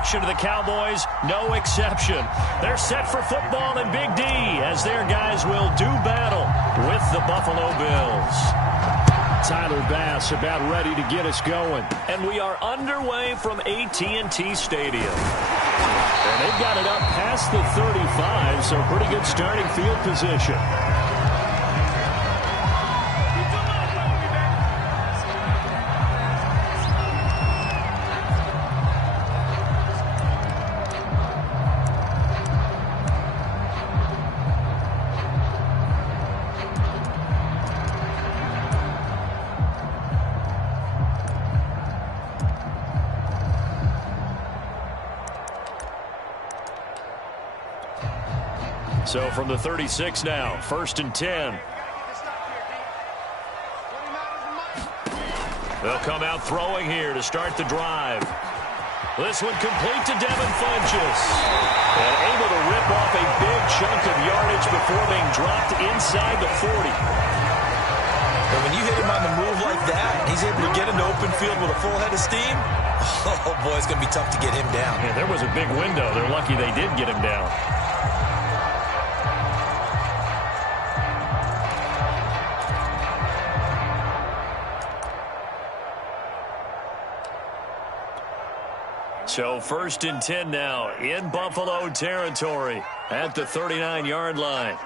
production of the Cowboys, no exception. They're set for football in Big D as their guys will do battle with the Buffalo Bills. Tyler Bass about ready to get us going. And we are underway from AT&T Stadium. And they've got it up past the 35, so pretty good starting field position. So from the 36 now, 1st and 10. They'll come out throwing here to start the drive. This one complete to Devin Funchess. And able to rip off a big chunk of yardage before being dropped inside the 40. And when you hit him on the move like that, he's able to get into open field with a full head of steam. Oh, boy, it's going to be tough to get him down. Yeah, there was a big window. They're lucky they did get him down. So 1st and 10 now in Buffalo territory at the 39-yard line.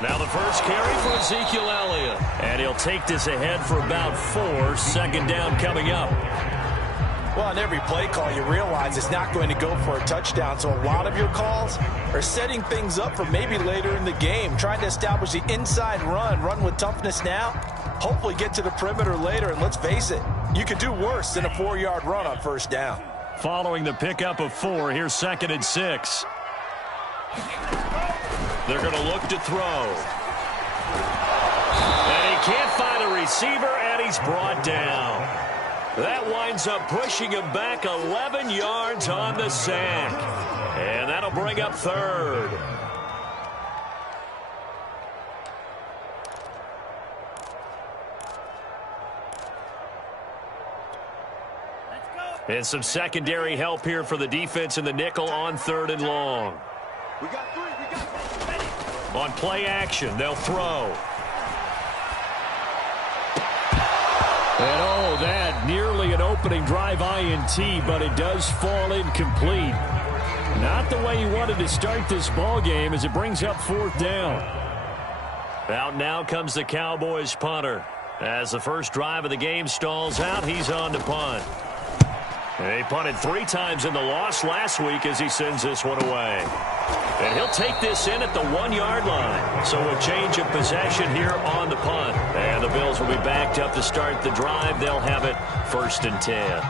Now the first carry for Ezekiel Elliott. And he'll take this ahead for about 4. 2nd down coming up. Well, on every play call, you realize it's not going to go for a touchdown. So a lot of your calls are setting things up for maybe later in the game, trying to establish the inside run with toughness now, hopefully get to the perimeter later. And let's face it, you could do worse than a 4-yard run on 1st down. Following the pickup of 4, here's 2nd and 6. They're going to look to throw. And he can't find a receiver, and he's brought down. That winds up pushing him back 11 yards on the sack. And that'll bring up 3rd. And some secondary help here for the defense in the nickel on 3rd and long. We got 3. On play action, they'll throw. And oh, that nearly an opening drive INT, but it does fall incomplete. Not the way he wanted to start this ball game as it brings up 4th down. Out now comes the Cowboys punter. As the first drive of the game stalls out, he's on to punt. And he punted 3 times in the loss last week as he sends this one away. And he'll take this in at the 1-yard line. So a change of possession here on the punt. And the Bills will be backed up to start the drive. They'll have it 1st and 10.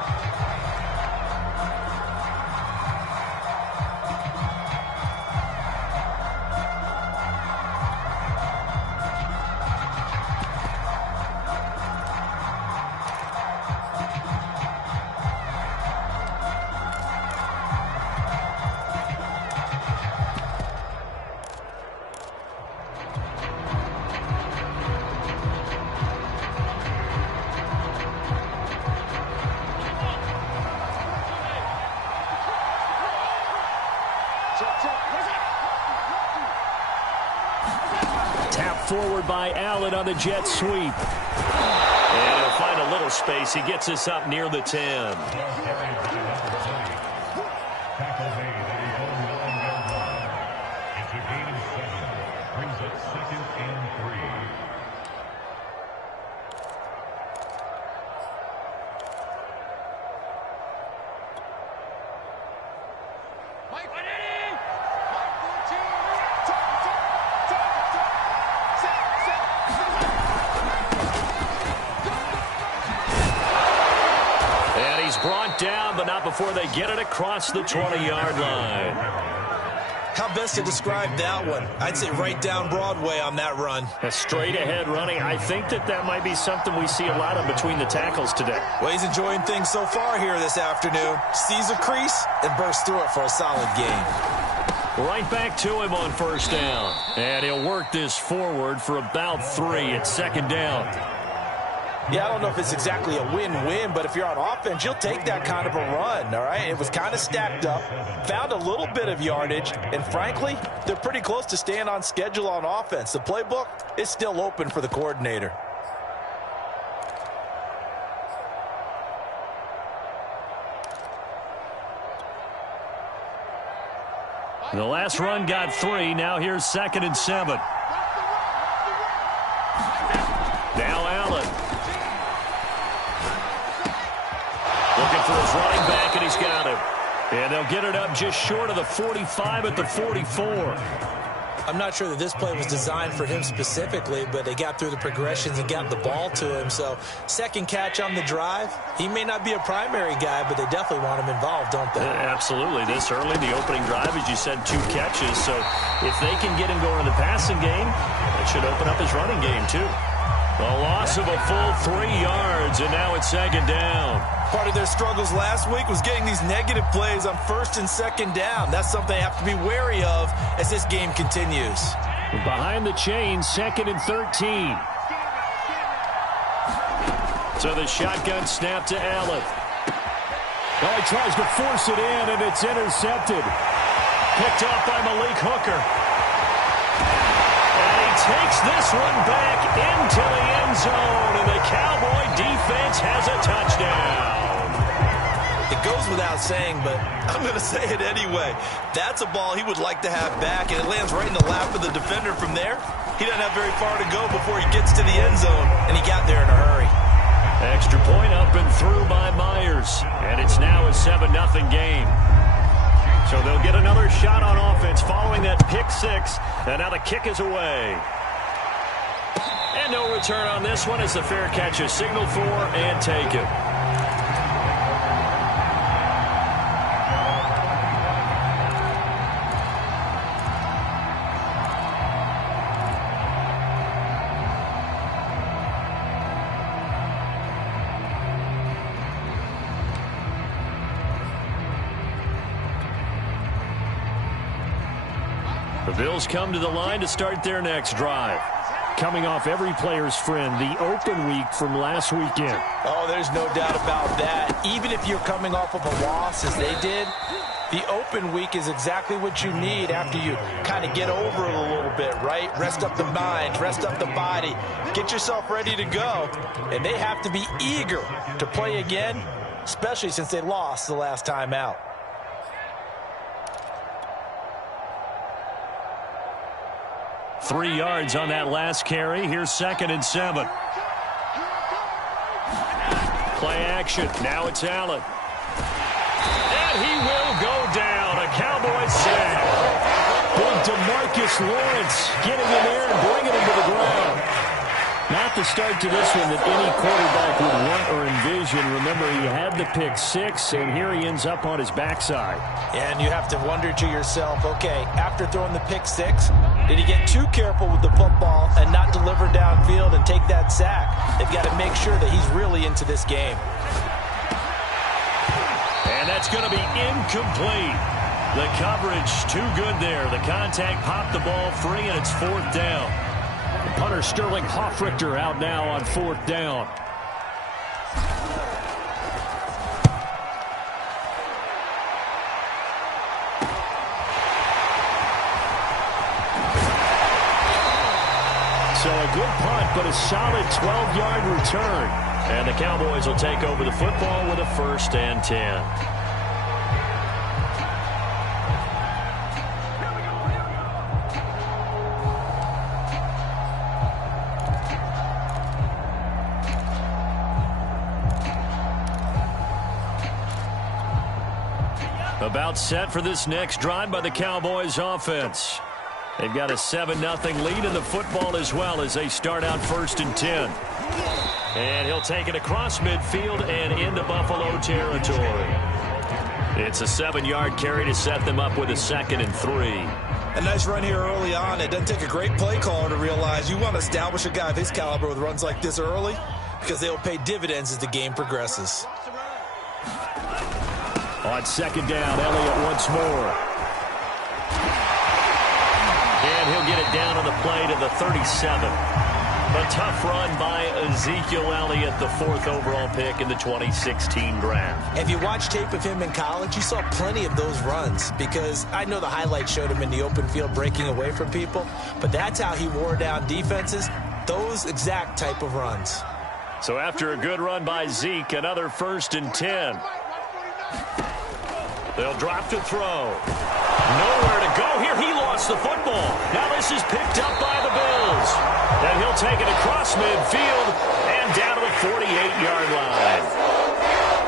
Forward by Allen on the jet sweep. And he'll find a little space. He gets us up near the 10. Brought down, but not before they get it across the 20-yard line. How best to describe that one? I'd say right down Broadway on that run. A straight-ahead running. I think that might be something we see a lot of between the tackles today. Well, he's enjoying things so far here this afternoon. Sees a crease and bursts through it for a solid gain. Right back to him on 1st down. And he'll work this forward for about 3 at 2nd down. Yeah, I don't know if it's exactly a win-win, but if you're on offense, you'll take that kind of a run, all right? It was kind of stacked up, found a little bit of yardage, and frankly, they're pretty close to staying on schedule on offense. The playbook is still open for the coordinator. The last run got 3. Now here's 2nd and 7. Now Allen. Looking for his running back, and he's got him. And they'll get it up just short of the 45 at the 44. I'm not sure that this play was designed for him specifically, but they got through the progressions and got the ball to him. So, second catch on the drive. He may not be a primary guy, but they definitely want him involved, don't they? Absolutely. This early, the opening drive, as you said, 2 catches. So, if they can get him going in the passing game, that should open up his running game, too. A loss of a full 3 yards, and now it's 2nd down. Part of their struggles last week was getting these negative plays on 1st and 2nd down. That's something they have to be wary of as this game continues. Behind the chain, 2nd and 13. So the shotgun snap to Allen. Oh, he tries to force it in, and it's intercepted. Picked up by Malik Hooker. And he takes this one back into the end zone, and the Cowboy defense has a touchdown. It goes without saying, but I'm going to say it anyway. That's a ball he would like to have back, and it lands right in the lap of the defender from there. He doesn't have very far to go before he gets to the end zone, and he got there in a hurry. Extra point up and through by Myers, and it's now a 7-0 game. So they'll get another shot on offense following that pick 6, and now the kick is away. And no return on this one as the fair catch is signaled for and taken. The Bills come to the line to start their next drive. Coming off every player's friend, the open week from last weekend. Oh, there's no doubt about that. Even if you're coming off of a loss as they did, the open week is exactly what you need after you kind of get over it a little bit, right? Rest up the mind, rest up the body, get yourself ready to go. And they have to be eager to play again, especially since they lost the last time out. Three yards on that last carry. Here's 2nd and 7. Play action. Now it's Allen. And he will go down. A Cowboys sack. Big DeMarcus Lawrence getting in there and bringing him to the ground. Not the start to this one that any quarterback would want or envision. Remember, he had the pick 6, and here he ends up on his backside. And you have to wonder to yourself, okay, after throwing the pick 6, did he get too careful with the football and not deliver downfield and take that sack? They've got to make sure that he's really into this game. And that's going to be incomplete. The coverage too good there. The contact popped the ball free, and it's 4th down. Punter Sterling Hoffrichter out now on 4th down. So a good punt, but a solid 12-yard return. And the Cowboys will take over the football with a 1st and 10. About set for this next drive by the Cowboys offense. They've got a 7-0 lead in the football as well as they start out 1st and 10. And he'll take it across midfield and into Buffalo territory. It's a 7-yard carry to set them up with a 2nd and 3. A nice run here early on. It doesn't take a great play caller to realize you want to establish a guy of his caliber with runs like this early because they'll pay dividends as the game progresses. On 2nd down, Elliott once more. And he'll get it down on the play to the 37. A tough run by Ezekiel Elliott, the 4th overall pick in the 2016 draft. If you watch tape of him in college, you saw plenty of those runs, because I know the highlight showed him in the open field breaking away from people, but that's how he wore down defenses, those exact type of runs. So after a good run by Zeke, another 1st and 10. They'll drop to throw. Nowhere to go here. He lost the football. Now this is picked up by the Bills. And he'll take it across midfield and down to the 48-yard line.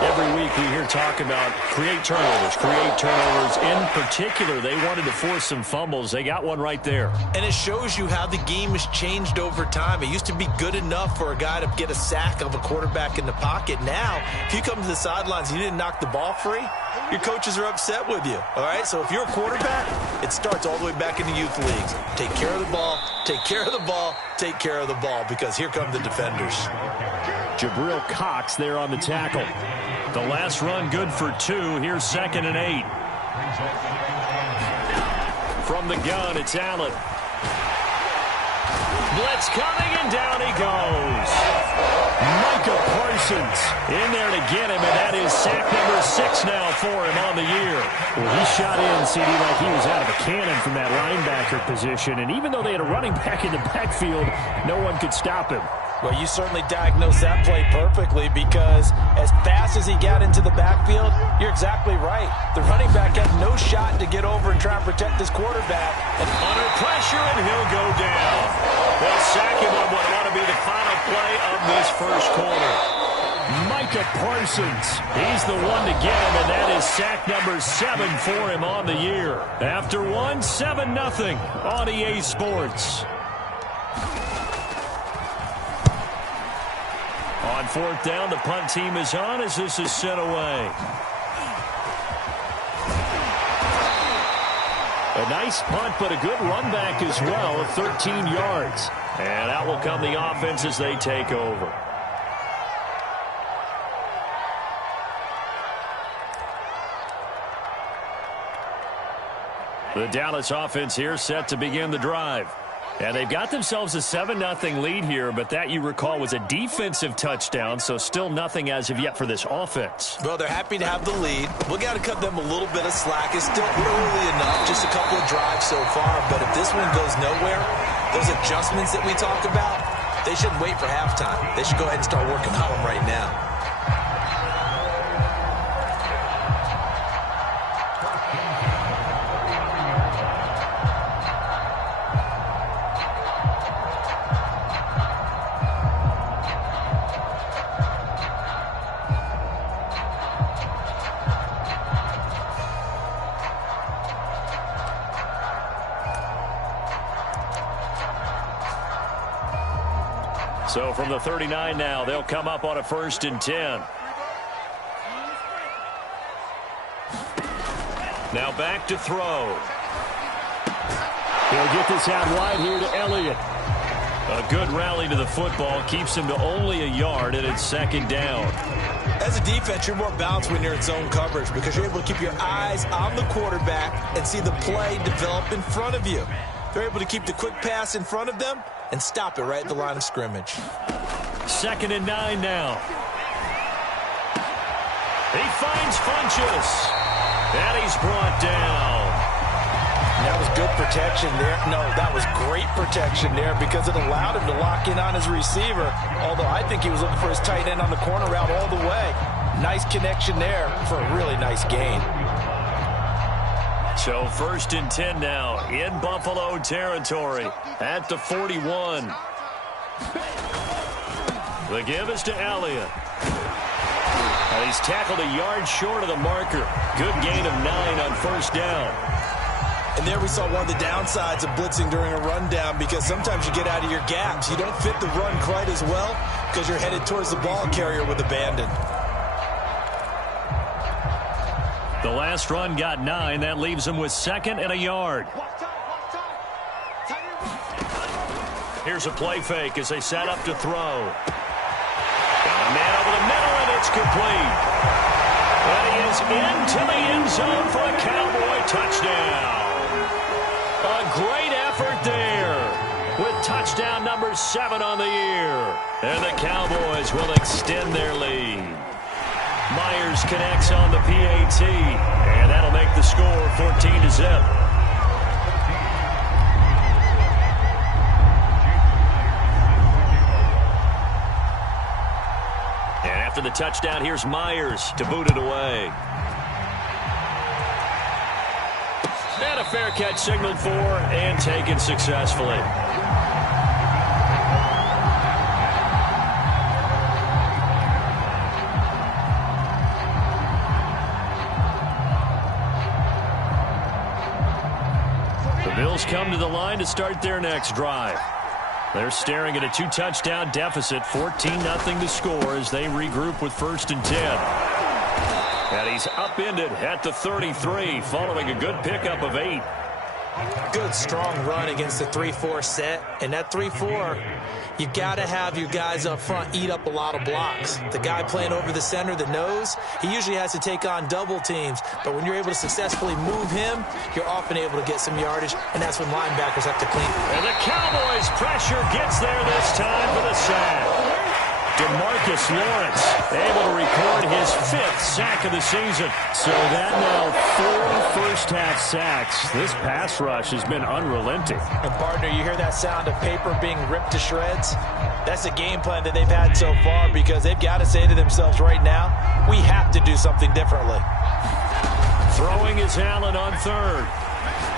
Every week we hear talk about create turnovers. In particular, they wanted to force some fumbles. They got one right there. And it shows you how the game has changed over time. It used to be good enough for a guy to get a sack of a quarterback in the pocket. Now, if you come to the sidelines and you didn't knock the ball free, your coaches are upset with you. All right? So if you're a quarterback, it starts all the way back in the youth leagues. Take care of the ball, take care of the ball, take care of the ball, because here come the defenders. Jabril Cox there on the tackle. The last run good for 2. Here's 2nd and 8. From the gun, it's Allen. Blitz coming, and down he goes. Micah Parsons in there to get him, and that is sack number 6 now for him on the year. Well, he shot in, CD, like he was out of a cannon from that linebacker position, and even though they had a running back in the backfield, no one could stop him. Well, you certainly diagnosed that play perfectly, because as fast as he got into the backfield, you're exactly right. The running back had no shot to get over and try and protect his quarterback. And under pressure, and he'll go down. They'll sack him on what ought to be the final play of this first quarter. Micah Parsons, he's the one to get him, and that is sack number 7 for him on the year. After 7-0 on EA Sports. On 4th down, the punt team is on as this is sent away. A nice punt, but a good run back as well of 13 yards. And out will come the offense as they take over. The Dallas offense here set to begin the drive. And they've got themselves a 7-0 lead here, but that, you recall, was a defensive touchdown, so still nothing as of yet for this offense. Well, they're happy to have the lead. We got to cut them a little bit of slack. It's still early enough, just a couple of drives so far, but if this one goes nowhere, those adjustments that we talk about, they shouldn't wait for halftime. They should go ahead and start working on them right now. So from the 39 now, they'll come up on a 1st and 10. Now back to throw. He'll get this out wide here to Elliott. A good rally to the football keeps him to only a yard, and it's 2nd down. As a defense, you're more balanced when you're in zone coverage, because you're able to keep your eyes on the quarterback and see the play develop in front of you. They're able to keep the quick pass in front of them and stop it right at the line of scrimmage. 2nd and 9 now. He finds Funchess. And he's brought down. That was good protection there. No, that was great protection there, because it allowed him to lock in on his receiver, although I think he was looking for his tight end on the corner route all the way. Nice connection there for a really nice gain. So 1st and 10 now in Buffalo territory at the 41. The give is to Elliott. And he's tackled a yard short of the marker. Good gain of 9 on 1st down. And there we saw one of the downsides of blitzing during a rundown, because sometimes you get out of your gaps. You don't fit the run quite as well because you're headed towards the ball carrier with abandon. The last run got 9. That leaves him with 2nd and a yard. Here's a play fake as they set up to throw. Got a man over the middle, and it's complete. And he is into the end zone for a Cowboy touchdown. A great effort there, with touchdown touchdown number 7 on the year. And the Cowboys will extend their lead. Myers connects on the PAT, and that'll make the score 14-0. And after the touchdown, here's Myers to boot it away. And a fair catch signaled for and taken successfully. The Bills come to the line to start their next drive. They're staring at a 2-touchdown deficit, 14-0 to score as they regroup with 1st and 10. And he's upended at the 33 following a good pickup of 8. Good, strong run against the 3-4 set. And that 3-4, you got to have your guys up front eat up a lot of blocks. The guy playing over the center, the nose, he usually has to take on double teams. But when you're able to successfully move him, you're often able to get some yardage, and that's when linebackers have to clean. And the Cowboys' pressure gets there this time for the sack. DeMarcus Lawrence able to record his 5th sack of the season. So that now 4 first-half sacks. This pass rush has been unrelenting. And partner, you hear that sound of paper being ripped to shreds? That's a game plan that they've had so far because they've got to say to themselves right now, we have to do something differently. Throwing is Allen on 3rd.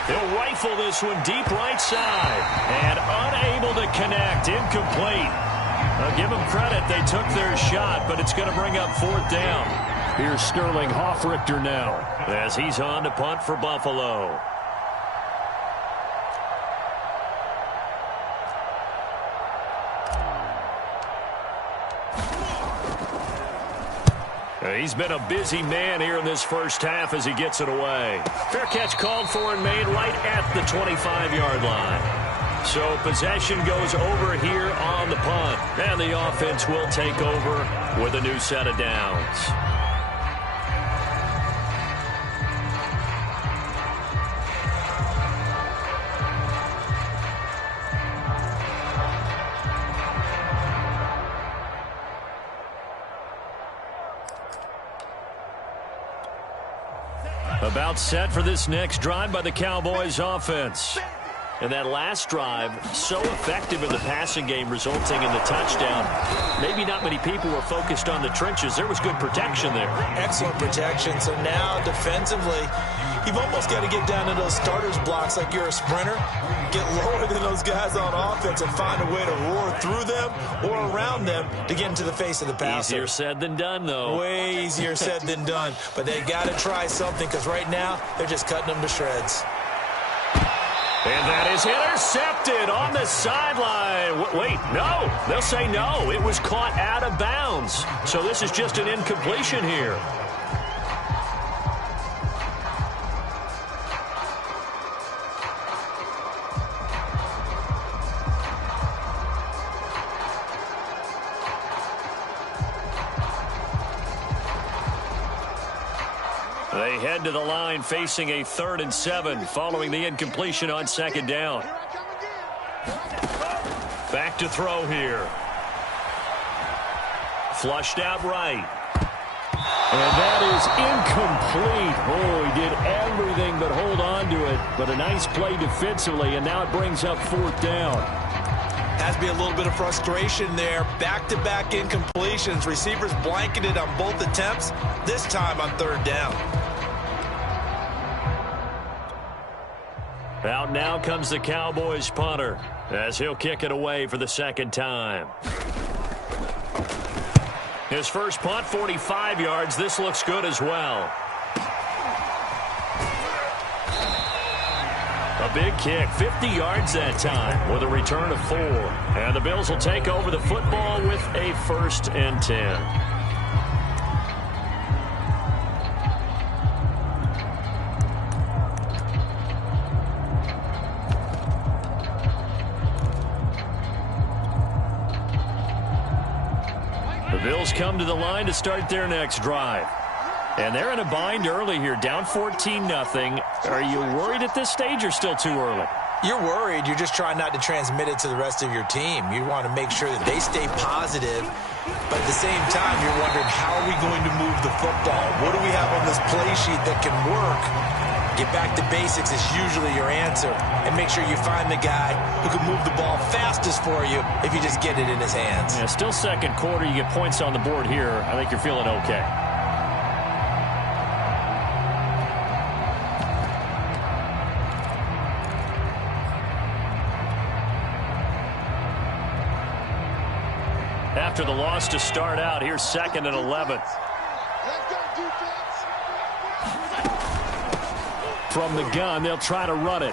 He'll rifle this one deep right side. And unable to connect. Incomplete. I'll give them credit. They took their shot, but it's going to bring up 4th down. Here's Sterling Hoffrichter now as he's on to punt for Buffalo. He's been a busy man here in this first half as he gets it away. Fair catch called for and made right at the 25-yard line. So possession goes over here on the punt. And the offense will take over with a new set of downs. About set for this next drive by the Cowboys offense. And that last drive, so effective in the passing game, resulting in the touchdown. Maybe not many people were focused on the trenches. There was good protection there. Excellent protection. So now, defensively, you've almost got to get down to those starters blocks like you're a sprinter. Get lower than those guys on offense and find a way to roar through them or around them to get into the face of the passer. Easier said than done, though. Way easier said than done. But they got to try something because right now, they're just cutting them to shreds. And that is intercepted on the sideline. Wait, no. They'll say no. It was caught out of bounds. So this is just an incompletion here. They head to the line facing a 3rd and 7 following the incompletion on 2nd down. Back to throw here. Flushed out right. And that is incomplete. Oh, he did everything but hold on to it. But a nice play defensively, and now it brings up 4th down. Has to be a little bit of frustration there. Back-to-back incompletions. Receivers blanketed on both attempts, this time on 3rd down. Out now comes the Cowboys punter as he'll kick it away for the 2nd time. His first punt, 45 yards. This looks good as well. A big kick, 50 yards that time with a return of 4. And the Bills will take over the football with a 1st and 10. The Bills come to the line to start their next drive. And they're in a bind early here, down 14-0. Are you worried at this stage or still too early? You're worried. You're just trying not to transmit it to the rest of your team. You want to make sure that they stay positive, but at the same time, you're wondering, how are we going to move the football? What do we have on this play sheet that can work? Get back to basics is usually your answer, and make sure you find the guy who can move the ball fastest for you if you just get it in his hands. Yeah, still second quarter. You get points on the board here. I think you're feeling okay. After the loss to start out, here's 2nd and 11. From the gun, they'll try to run it.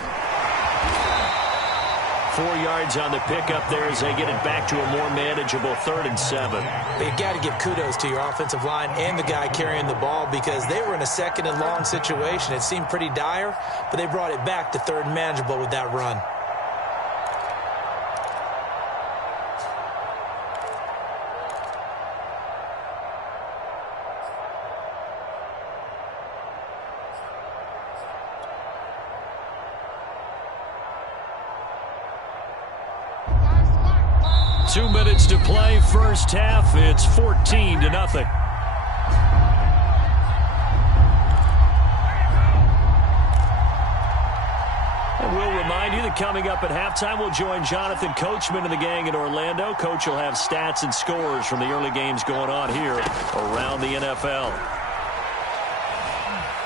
4 yards on the pickup there as they get it back to a more manageable 3rd and 7. You've got to give kudos to your offensive line and the guy carrying the ball, because they were in a 2nd and long situation. It seemed pretty dire, but they brought it back to 3rd and manageable with that run. Two minutes to play, first half. It's 14-0. And we'll remind you that coming up at halftime, we'll join Jonathan Coachman and the gang in Orlando. Coach will have stats and scores from the early games going on here around the NFL.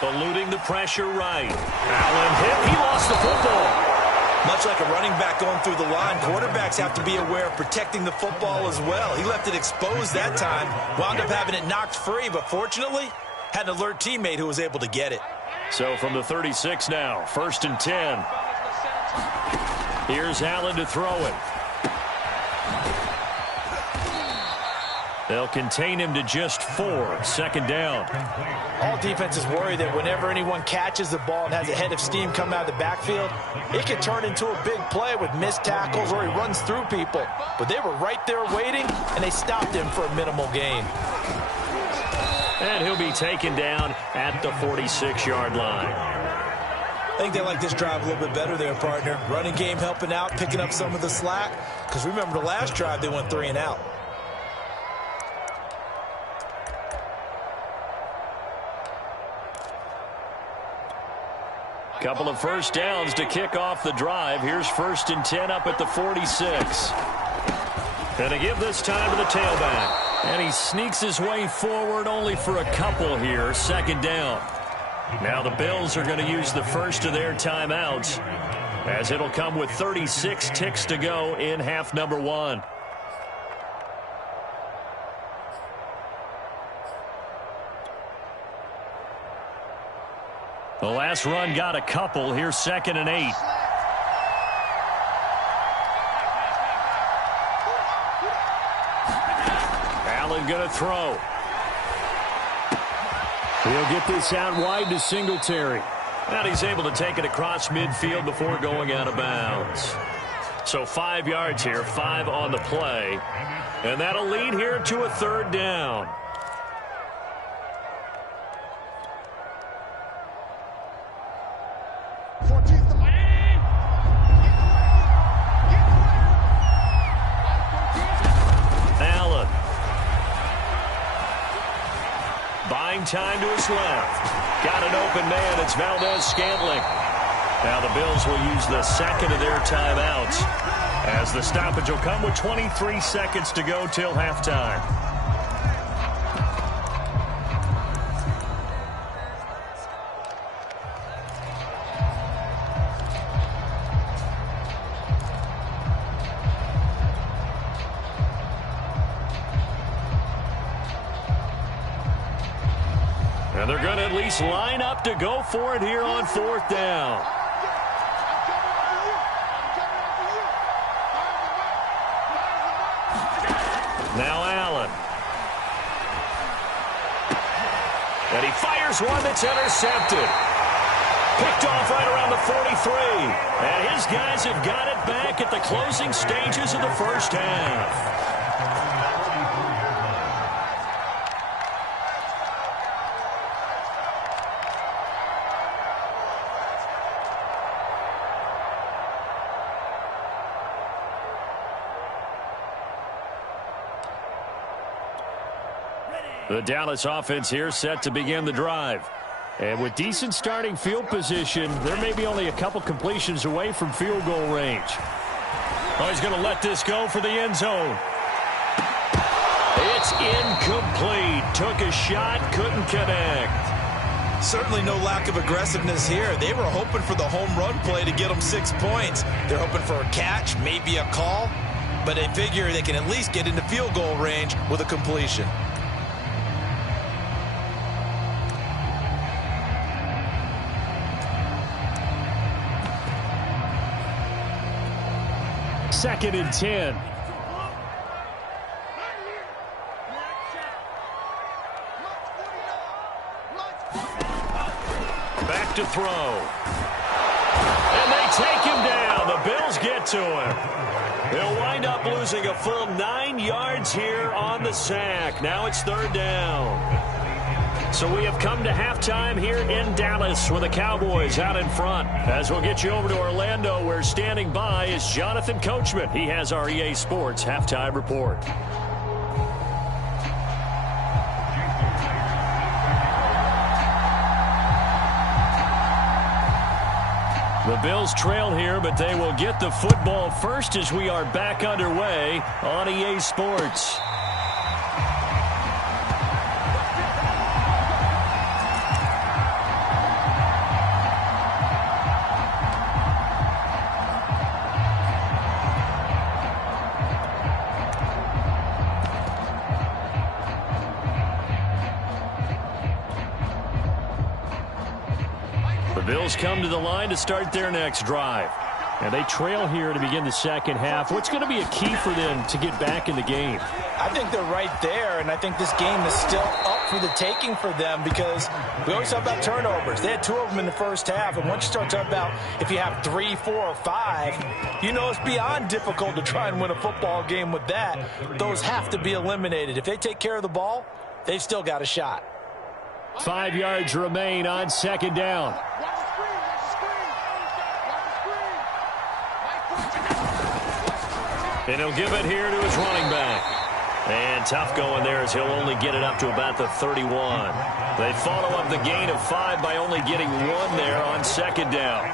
Eluding the pressure right. Allen hit. He lost the football. Much like a running back going through the line, quarterbacks have to be aware of protecting the football as well. He left it exposed that time, wound up having it knocked free, but fortunately, had an alert teammate who was able to get it. So from the 36 now, 1st and 10. Here's Allen to throw it. They'll contain him to just 4, 2nd down. All defenses worry that whenever anyone catches the ball and has a head of steam come out of the backfield, it can turn into a big play with missed tackles or he runs through people. But they were right there waiting, and they stopped him for a minimal gain. And he'll be taken down at the 46-yard line. I think they like this drive a little bit better there, partner. Running game helping out, picking up some of the slack. Because remember the last drive, they went 3 and out. Couple of first downs to kick off the drive. Here's 1st and 10 up at the 46. Gonna give this time to the tailback. And he sneaks his way forward only for a couple here. 2nd down. Now the Bills are going to use the first of their timeouts, as it'll come with 36 ticks to go in half number 1. The last run got a couple. Here's 2nd and 8. Allen going to throw. He'll get this out wide to Singletary. And he's able to take it across midfield before going out of bounds. So 5 yards here, 5 on the play. And that'll lead here to a 3rd down. Allen. Buying time to his left. Got an open man. It's Valdez-Scantling. Now the Bills will use the 2nd of their timeouts, as the stoppage will come with 23 seconds to go till halftime. And they're going to at least line up to go for it here on 4th down. Now Allen. And he fires one that's intercepted. Picked off right around the 43. And his guys have got it back at the closing stages of the first half. The Dallas offense here set to begin the drive. And with decent starting field position, there may be only a couple completions away from field goal range. Oh, he's going to let this go for the end zone. It's incomplete. Took a shot, couldn't connect. Certainly no lack of aggressiveness here. They were hoping for the home run play to get them 6 points. They're hoping for a catch, maybe a call, but they figure they can at least get into field goal range with a completion. Second and 10. Back to throw. And they take him down. The Bills get to him. They'll wind up losing a full 9 yards here on the sack. Now it's third down. So we have come to halftime here in Dallas with the Cowboys out in front. As we'll get you over to Orlando, where standing by is Jonathan Coachman. He has our EA Sports halftime report. The Bills trail here, but they will get the football first as we are back underway on EA Sports. The Bills come to the line to start their next drive. And they trail here to begin the second half. What's going to be a key for them to get back in the game? I think they're right there, and I think this game is still up for the taking for them because we always talk about turnovers. They had 2 of them in the first half, and once you start talking about if you have 3, 4, or 5, you know it's beyond difficult to try and win a football game with that. Those have to be eliminated. If they take care of the ball, they've still got a shot. 5 yards remain on second down. And he'll give it here to his running back. And tough going there as he'll only get it up to about the 31. They follow up the gain of 5 by only getting 1 there on second down.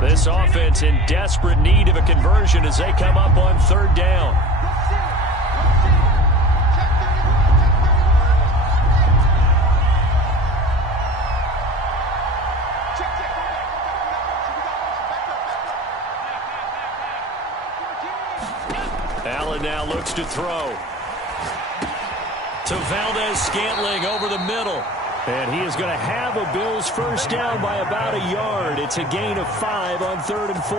This offense in desperate need of a conversion as they come up on third down. Allen now looks to throw. To Valdez-Scantling over the middle. And he is going to have a Bills first down by about a yard. It's a gain of 5 on 3rd and 4.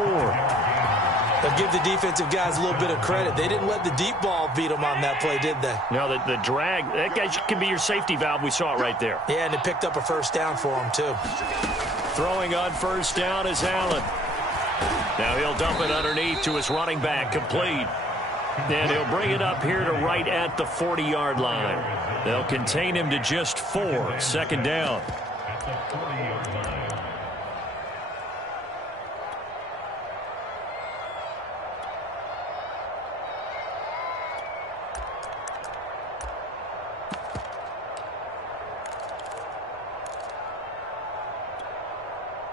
They'll give the defensive guys a little bit of credit. They didn't let the deep ball beat them on that play, did they? No, the drag, that guy can be your safety valve. We saw it right there. Yeah, and they picked up a first down for him, too. Throwing on first down is Allen. Now he'll dump it underneath to his running back, complete. And he'll bring it up here to right at the 40-yard line. They'll contain him to just 4. Second down.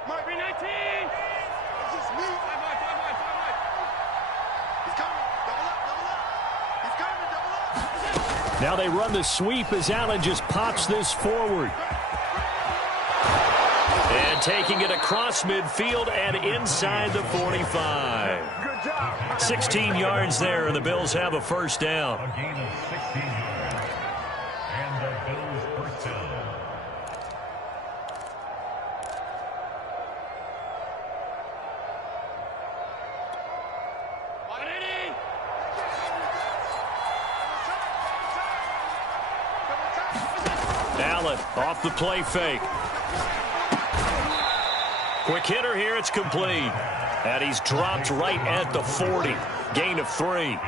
Might be 19. It's just me. He's coming. Double up. He's coming. Double up. Now they run the sweep as Allen just pops this forward. And taking it across midfield and inside the 45. 16 yards there, and the Bills have a first down. Allen off the play fake. Quick hitter here, it's complete. And he's dropped right at the 40. gain of 3.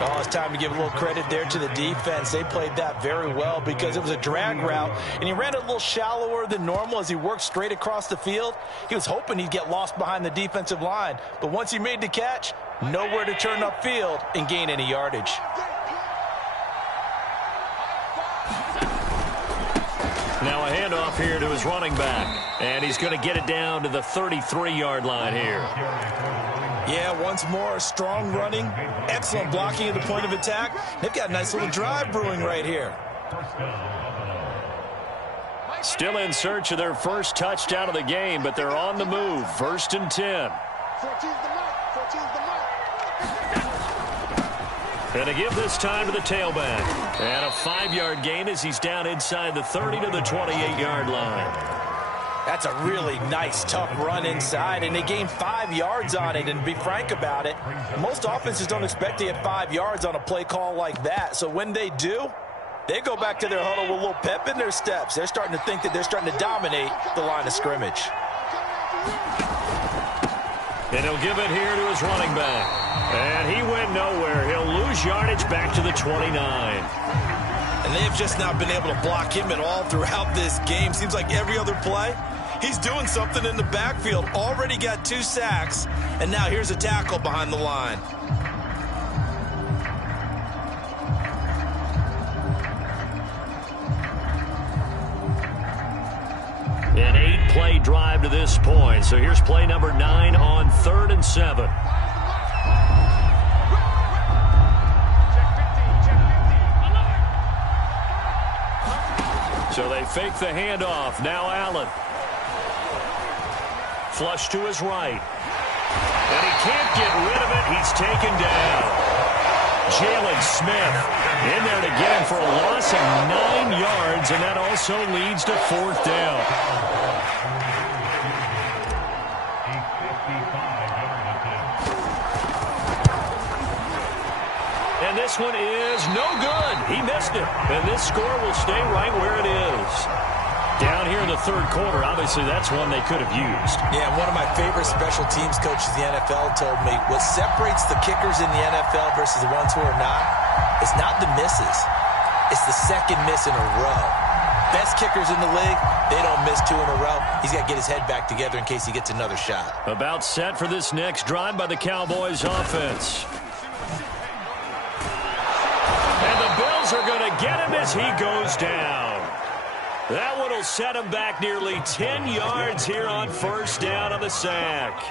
Oh, it's time to give a little credit there to the defense. They played that very well because it was a drag route, and he ran it a little shallower than normal as he worked straight across the field. He was hoping he'd get lost behind the defensive line, but once he made the catch, nowhere to turn upfield and gain any yardage. Now a handoff here to his running back, and he's going to get it down to the 33-yard line here. Yeah, once more, strong running, excellent blocking at the point of attack. They've got a nice little drive brewing right here. Still in search of their first touchdown of the game, but they're on the move. 1st and 10. 14's the mark. 14's the mark. And to give this time to the tailback. And a 5-yard gain as he's down inside the 30 to the 28-yard line. That's a really nice, tough run inside, and they gained 5 yards on it. And to be frank about it, most offenses don't expect to get 5 yards on a play call like that. So when they do, they go back to their huddle with a little pep in their steps. They're starting to think that they're starting to dominate the line of scrimmage. And he'll give it here to his running back. And he went nowhere. He'll lose yardage back to the 29. And they've just not been able to block him at all throughout this game. Seems like every other play, he's doing something in the backfield. Already got 2 sacks, and now here's a tackle behind the line. An 8-play drive to this point. So here's play number 9 on 3rd and 7. So they fake the handoff. Now Allen. Flush to his right. And he can't get rid of it. He's taken down. Jalen Smith in there to get him for a loss of 9 yards, and that also leads to 4th down. And this one is no good. He missed it. And this score will stay right where it is. Down here in the 3rd quarter, obviously that's one they could have used. Yeah, one of my favorite special teams coaches in the NFL told me what separates the kickers in the NFL versus the ones who are not, it's not the misses. It's the second miss in a row. Best kickers in the league, they don't miss 2 in a row. He's got to get his head back together in case he gets another shot. About set for this next drive by the Cowboys offense. And the Bills are going to get him as he goes down. That one will set him back nearly 10 yards here on 1st down on the sack.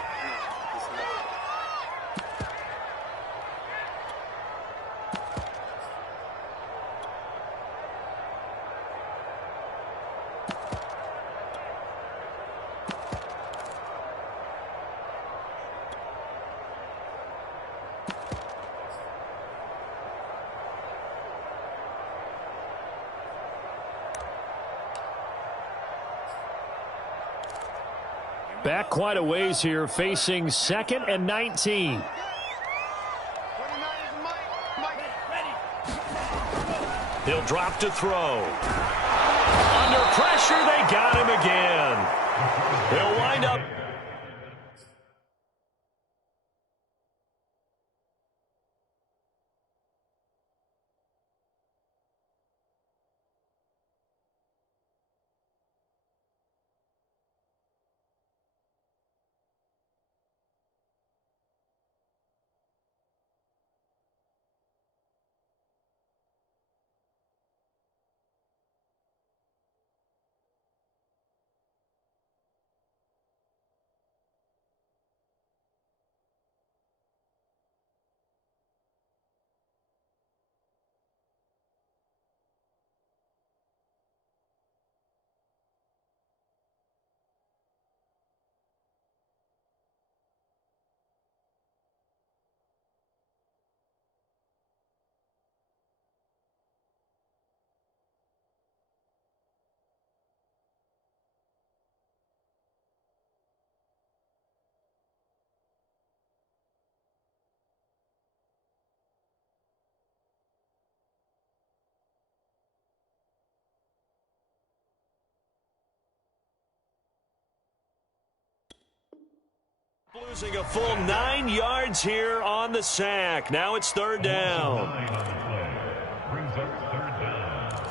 Back quite a ways here, facing 2nd and 19. 29 is Mike. He'll drop to throw. Under pressure, they got him again. He'll wind up. Losing a full 9 yards here on the sack. Now it's third down. Brings up third down.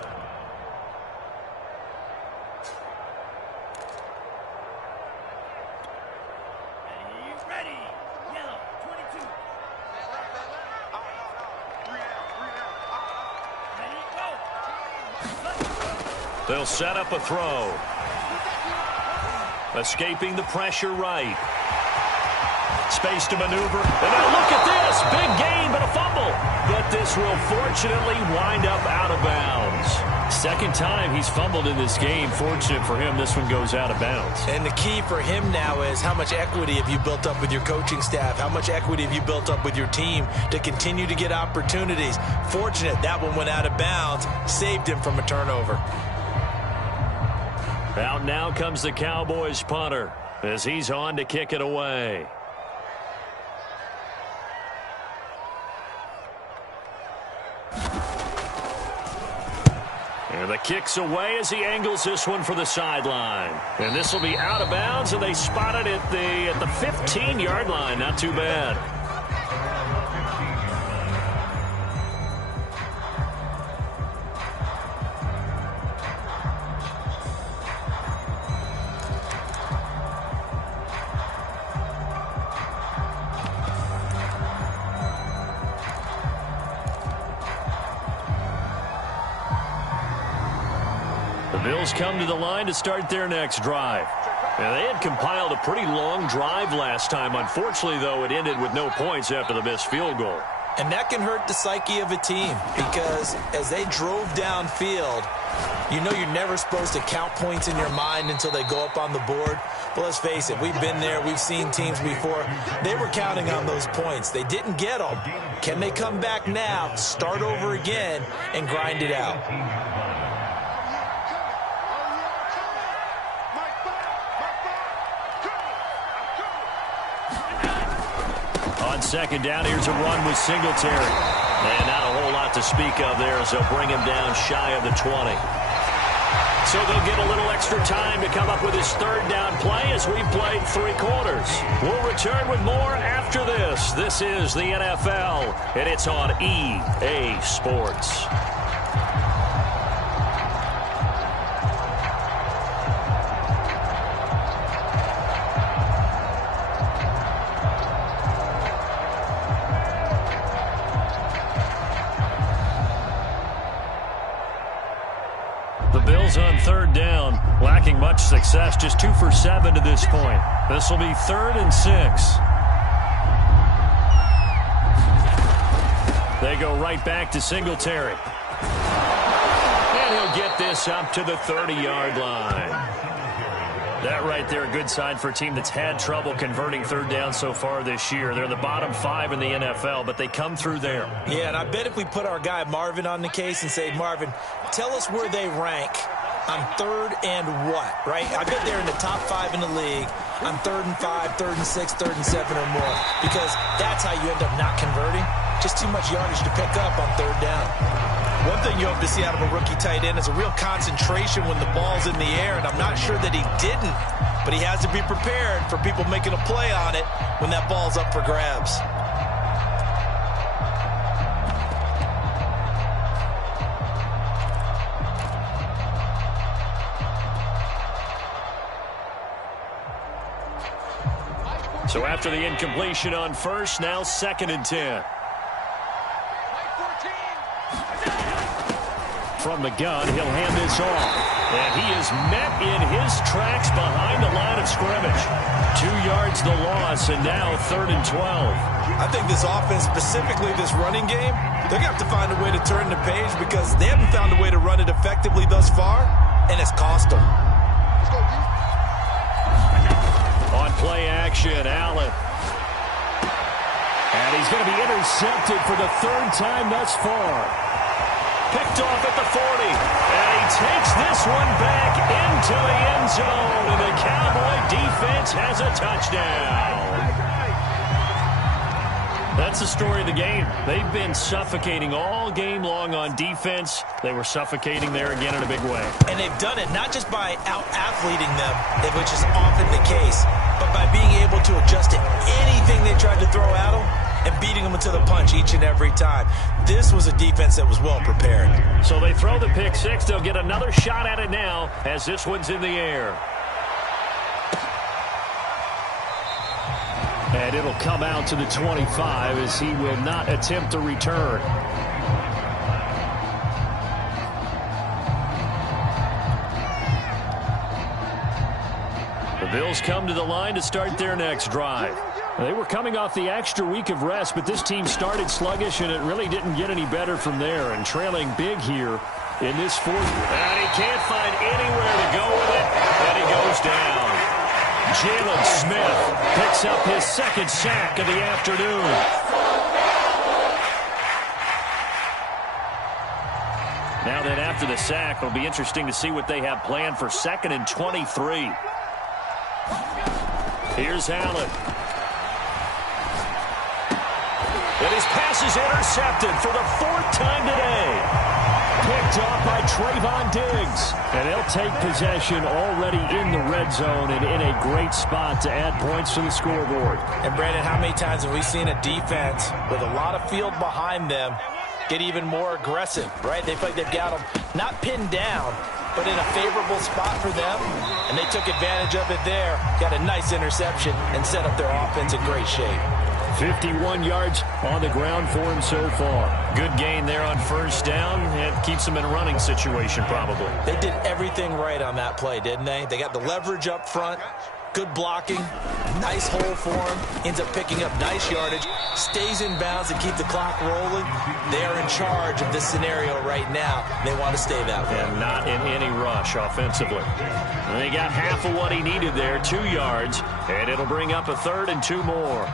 Ready. Yellow, 22. Ready, go. They'll set up a throw. Escaping the pressure right. Space to maneuver. And now look at this. Big gain, but a fumble. But this will fortunately wind up out of bounds. Second time he's fumbled in this game. Fortunate for him, this one goes out of bounds. And the key for him now is how much equity have you built up with your coaching staff? How much equity have you built up with your team to continue to get opportunities? Fortunate that one went out of bounds. Saved him from a turnover. Out now comes the Cowboys punter as he's on to kick it away. And the kick's away as he angles this one for the sideline. And this will be out of bounds, and they spot it at the 15-yard line. Not too bad. Bills come to the line to start their next drive. And they had compiled a pretty long drive last time. Unfortunately, though, it ended with no points after the missed field goal. And that can hurt the psyche of a team because as they drove downfield, you know you're never supposed to count points in your mind until they go up on the board. But let's face it, we've been there. We've seen teams before. They were counting on those points. They didn't get them. Can they come back now, start over again, and grind it out? On second down, here's a run with Singletary. And not a whole lot to speak of there as they'll bring him down shy of the 20. So they'll get a little extra time to come up with his third down play as we played 3 quarters. We'll return with more after this. This is the NFL, and it's on EA Sports. Bills on third down, lacking much success, just 2 for 7 to this point. This will be 3rd and 6. They go right back to Singletary. And he'll get this up to the 30-yard line. That right there, a good sign for a team that's had trouble converting third down so far this year. They're the bottom 5 in the NFL, but they come through there. Yeah, and I bet if we put our guy Marvin on the case and say, Marvin, tell us where they rank on 3rd and what, right? I bet they're in the top 5 in the league on 3rd and 5, 3rd and 6, 3rd and 7 or more, because that's how you end up not converting. Just too much yardage to pick up on 3rd down. One thing you hope to see out of a rookie tight end is a real concentration when the ball's in the air, and I'm not sure that he didn't, but he has to be prepared for people making a play on it when that ball's up for grabs. So after the incompletion on first, now 2nd and 10. From the gun, he'll hand this off. And he is met in his tracks behind the line of scrimmage. 2 yards the loss, and now 3rd and 12. I think this offense, specifically this running game, they're going to have to find a way to turn the page because they haven't found a way to run it effectively thus far, and it's cost them. On play action, Allen. And he's going to be intercepted for the 3rd time thus far. Picked off at the 40. And he takes this one back into the end zone. And the Cowboy defense has a touchdown. That's the story of the game. They've been suffocating all game long on defense. They were suffocating there again in a big way. And they've done it not just by out-athleting them, which is often the case, but by being able to adjust to them to the punch each and every time. This was a defense that was well prepared. So they throw the pick six. They'll get another shot at it now as this one's in the air. And it'll come out to the 25 as he will not attempt to return. The Bills come to the line to start their next drive. They were coming off the extra week of rest, but this team started sluggish, and it really didn't get any better from there. And trailing big here in this fourth. And he can't find anywhere to go with it, and he goes down. Jalen Smith picks up his second sack of the afternoon. Now then, after the sack, it'll be interesting to see what they have planned for 2nd and 23. Here's Allen. And his pass is intercepted for the 4th time today. Picked off by Trayvon Diggs. And they'll take possession already in the red zone and in a great spot to add points to the scoreboard. And, Brandon, how many times have we seen a defense with a lot of field behind them get even more aggressive, right? They feel like they've got them not pinned down, but in a favorable spot for them, and they took advantage of it there. Got a nice interception and set up their offense in great shape. 51 yards on the ground for him so far. Good gain there on first down. It keeps him in a running situation probably. They did everything right on that play, didn't they? They got the leverage up front, good blocking, nice hole for him, ends up picking up nice yardage, stays in bounds and keep the clock rolling. They are in charge of this scenario right now. They want to stay that way. And not in any rush offensively. And they got half of what he needed there, 2 yards, and it'll bring up a 3rd and 2 more.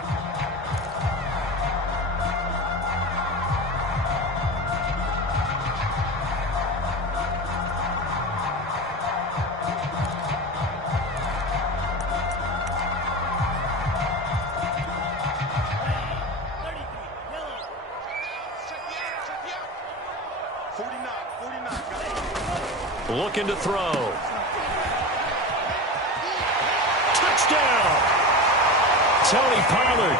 Looking to throw. Touchdown! Tony Pollard,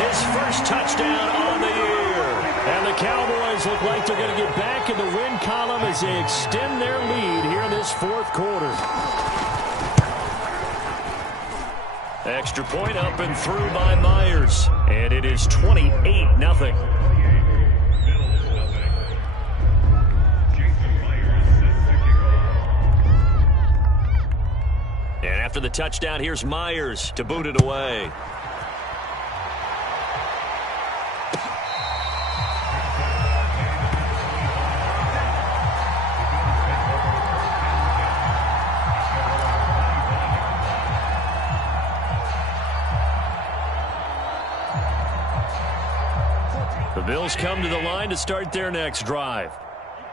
his first touchdown on the year. And the Cowboys look like they're going to get back in the win column as they extend their lead here in this 4th quarter. Extra point up and through by Myers. And it is 28-0. And after the touchdown, here's Myers to boot it away. The Bills come to the line to start their next drive.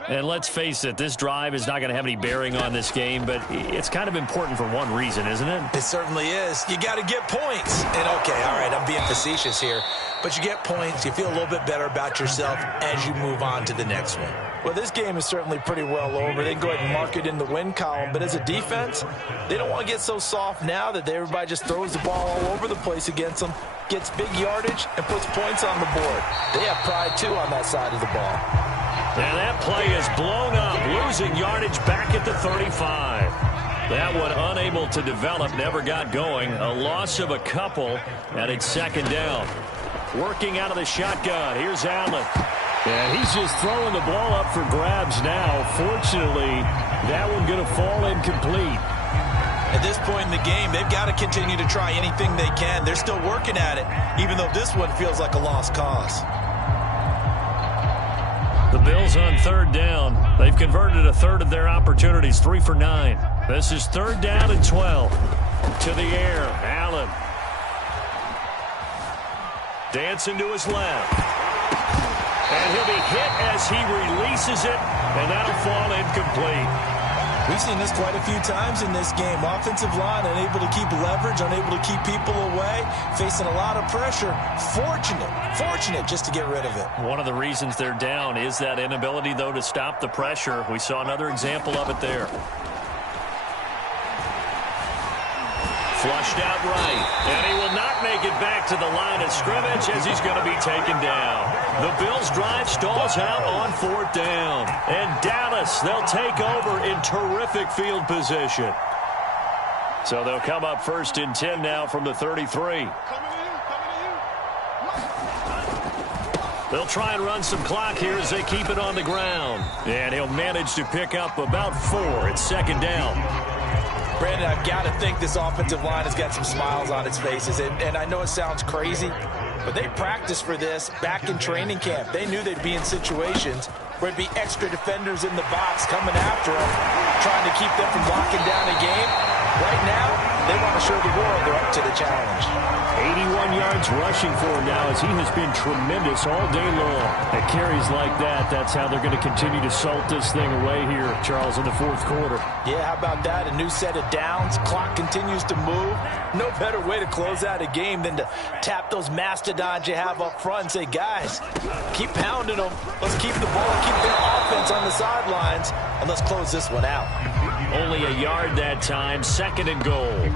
And let's face it, this drive is not going to have any bearing on this game, but it's kind of important for one reason, isn't it? It certainly is. You got to get points. And, okay, all right, I'm being facetious here. But you get points, you feel a little bit better about yourself as you move on to the next one. Well, this game is certainly pretty well over. They can go ahead and mark it in the win column. But as a defense, they don't want to get so soft now that everybody just throws the ball all over the place against them, gets big yardage, and puts points on the board. They have pride, too, on that side of the ball. And that play is blown up, losing yardage back at the 35. That one unable to develop, never got going. A loss of a couple, and it's 2nd down. Working out of the shotgun. Here's Allen. And he's just throwing the ball up for grabs now. Fortunately, that one going to fall incomplete. At this point in the game, they've got to continue to try anything they can. They're still working at it, even though this one feels like a lost cause. The Bills on 3rd down. They've converted a 1/3 of their opportunities, 3 for 9. This is 3rd down and 12. To the air, Allen. Dancing to his left. And he'll be hit as he releases it, and that'll fall incomplete. We've seen this quite a few times in this game. Offensive line unable to keep leverage, unable to keep people away, facing a lot of pressure. Fortunate just to get rid of it. One of the reasons they're down is that inability, though, to stop the pressure. We saw another example of it there. Flushed out right, and he will not make it back to the line of scrimmage as he's going to be taken down. The Bills' drive stalls out on 4th down. And Dallas, they'll take over in terrific field position. So they'll come up 1st and 10 now from the 33. They'll try and run some clock here as they keep it on the ground. And he'll manage to pick up about 4. It's 2nd down. Brandon, I've got to think this offensive line has got some smiles on its faces. And I know it sounds crazy, but they practiced for this back in training camp. They knew they'd be in situations where there'd be extra defenders in the box coming after them, trying to keep them from locking down a game. Right now, they want to show the world they're up to the challenge. 81 yards rushing for him now as he has been tremendous all day long. At carries like that, that's how they're going to continue to salt this thing away here, Charles, in the 4th quarter. Yeah, how about that? A new set of downs. Clock continues to move. No better way to close out a game than to tap those mastodons you have up front and say, guys, keep pounding them. Let's keep the ball, keep their offense on the sidelines, and let's close this one out. Only a yard that time, 2nd and goal.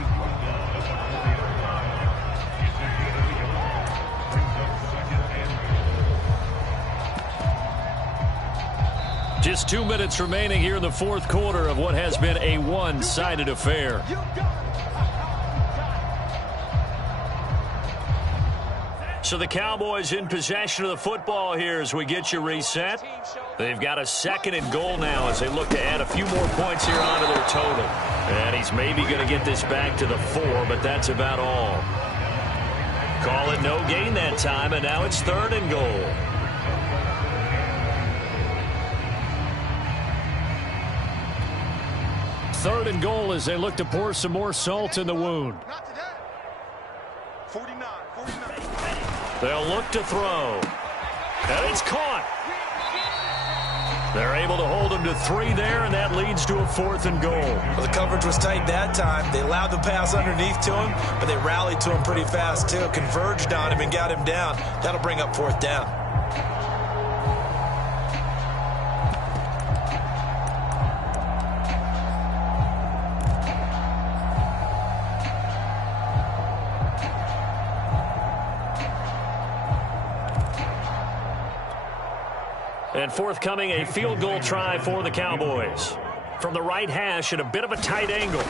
Just 2 minutes remaining here in the 4th quarter of what has been a one-sided affair. So the Cowboys in possession of the football here as we get you reset. They've got a 2nd and goal now as they look to add a few more points here onto their total. And he's maybe going to get this back to the 4, but that's about all. Call it no gain that time, and now it's 3rd and goal. Third and goal as they look to pour some more salt in the wound. Not today. 49. They'll look to throw. And it's caught. They're able to hold him to 3 there, and that leads to a 4th and goal. Well, the coverage was tight that time. They allowed the pass underneath to him, but they rallied to him pretty fast, too. Converged on him and got him down. That'll bring up 4th down. And forthcoming, a field goal try for the Cowboys. From the right hash at a bit of a tight angle.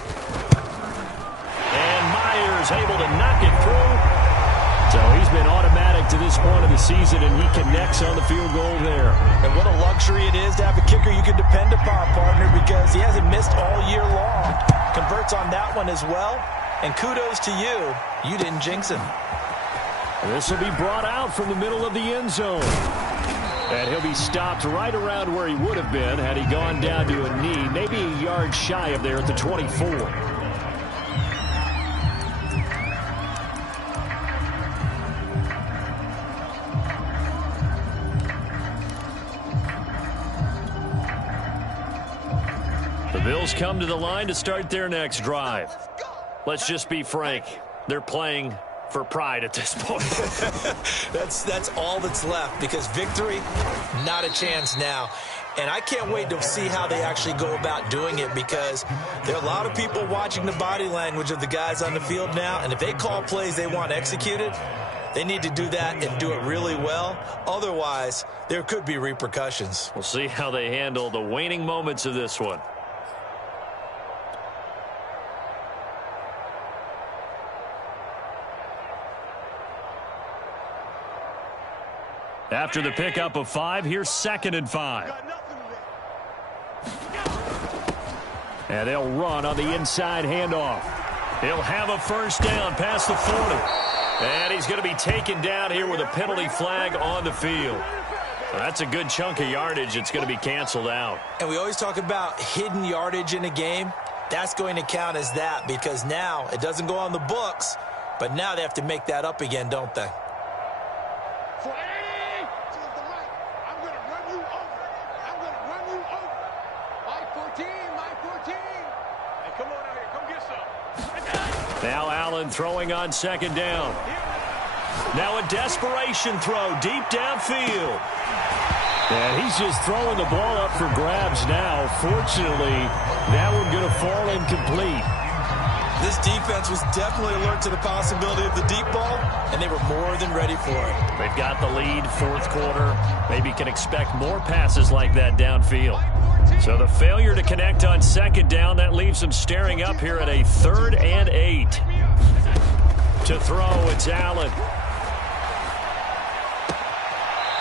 And Myers able to knock it through. So he's been automatic to this point of the season, and he connects on the field goal there. And what a luxury it is to have a kicker you can depend upon, partner, because he hasn't missed all year long. Converts on that one as well. And kudos to you. You didn't jinx him. This will be brought out from the middle of the end zone. And he'll be stopped right around where he would have been had he gone down to a knee, maybe a yard shy of there at the 24. The Bills come to the line to start their next drive. Let's just be frank. They're playing for pride at this point. That's all that's left, because victory, not a chance now. And I can't wait to see how they actually go about doing it, because there are a lot of people watching the body language of the guys on the field now, and if they call plays they want executed, they need to do that and do it really well. Otherwise, there could be repercussions. We'll see how they handle the waning moments of this one. After the pickup of 5, here's 2nd and 5. And they'll run on the inside handoff. He'll have a first down past the 40. And he's going to be taken down here with a penalty flag on the field. So that's a good chunk of yardage. It's going to be canceled out. And we always talk about hidden yardage in a game. That's going to count as that, because now it doesn't go on the books, but now they have to make that up again, don't they? Now Allen throwing on 2nd down. Now a desperation throw deep downfield. And he's just throwing the ball up for grabs now. Fortunately, that one going to fall incomplete. This defense was definitely alert to the possibility of the deep ball, and they were more than ready for it. They've got the lead, fourth quarter. Maybe can expect more passes like that downfield. So the failure to connect on second down, that leaves them staring up here at a 3rd and 8. To throw, it's Allen.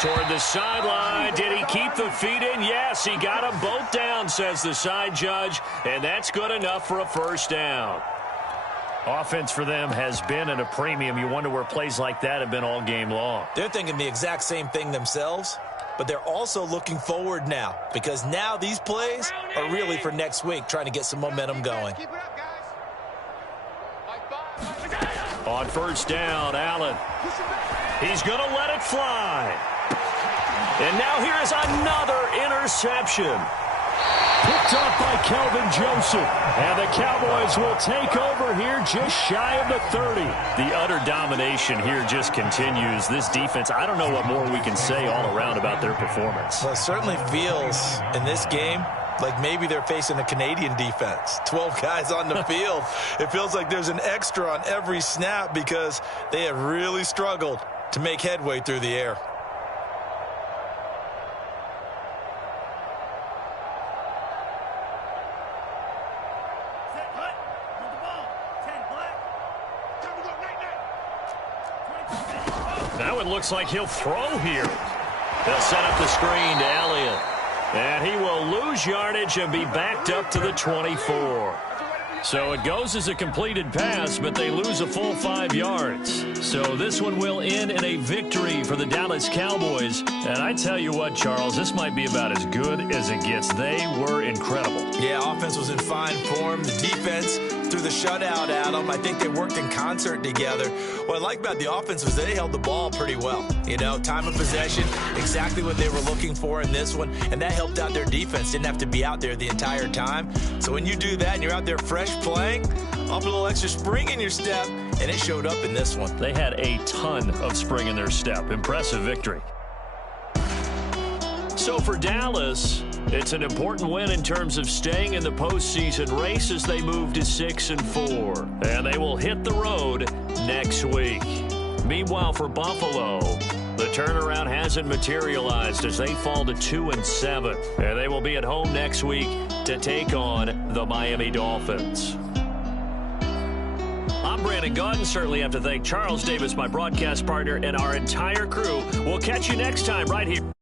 Toward the sideline. Did he keep the feet in? Yes, he got them both down, says the side judge, and that's good enough for a first down. Offense for them has been at a premium. You wonder where plays like that have been all game long. They're thinking the exact same thing themselves, but they're also looking forward now, because now these plays are really for next week, trying to get some momentum going. Keep it up, guys. On first down, Allen. He's going to let it fly. And now here is another interception. Picked off by Kelvin Joseph. And the Cowboys will take over here just shy of the 30. The utter domination here just continues. This defense, I don't know what more we can say all around about their performance. Well, it certainly feels in this game like maybe they're facing a Canadian defense. 12 guys on the field. It feels like there's an extra on every snap because they have really struggled to make headway through the air. Now it looks like he'll throw here. They'll set up the screen to Elliott. And he will lose yardage and be backed up to the 24. So it goes as a completed pass, but they lose a full 5 yards. So this one will end in a victory for the Dallas Cowboys. And I tell you what, Charles, this might be about as good as it gets. They were incredible. Yeah, offense was in fine form. The defense through the shutout, Adam. I think they worked in concert together. What I like about the offense was they held the ball pretty well. You know, time of possession, exactly what they were looking for in this one, and that helped out their defense. Didn't have to be out there the entire time. So when you do that and you're out there fresh playing, up a little extra spring in your step, and it showed up in this one. They had a ton of spring in their step. Impressive victory. So for Dallas, it's an important win in terms of staying in the postseason race as they move to 6-4. And they will hit the road next week. Meanwhile, for Buffalo, the turnaround hasn't materialized as they fall to 2-7. And they will be at home next week to take on the Miami Dolphins. I'm Brandon Gaudin. Certainly have to thank Charles Davis, my broadcast partner, and our entire crew. We'll catch you next time right here.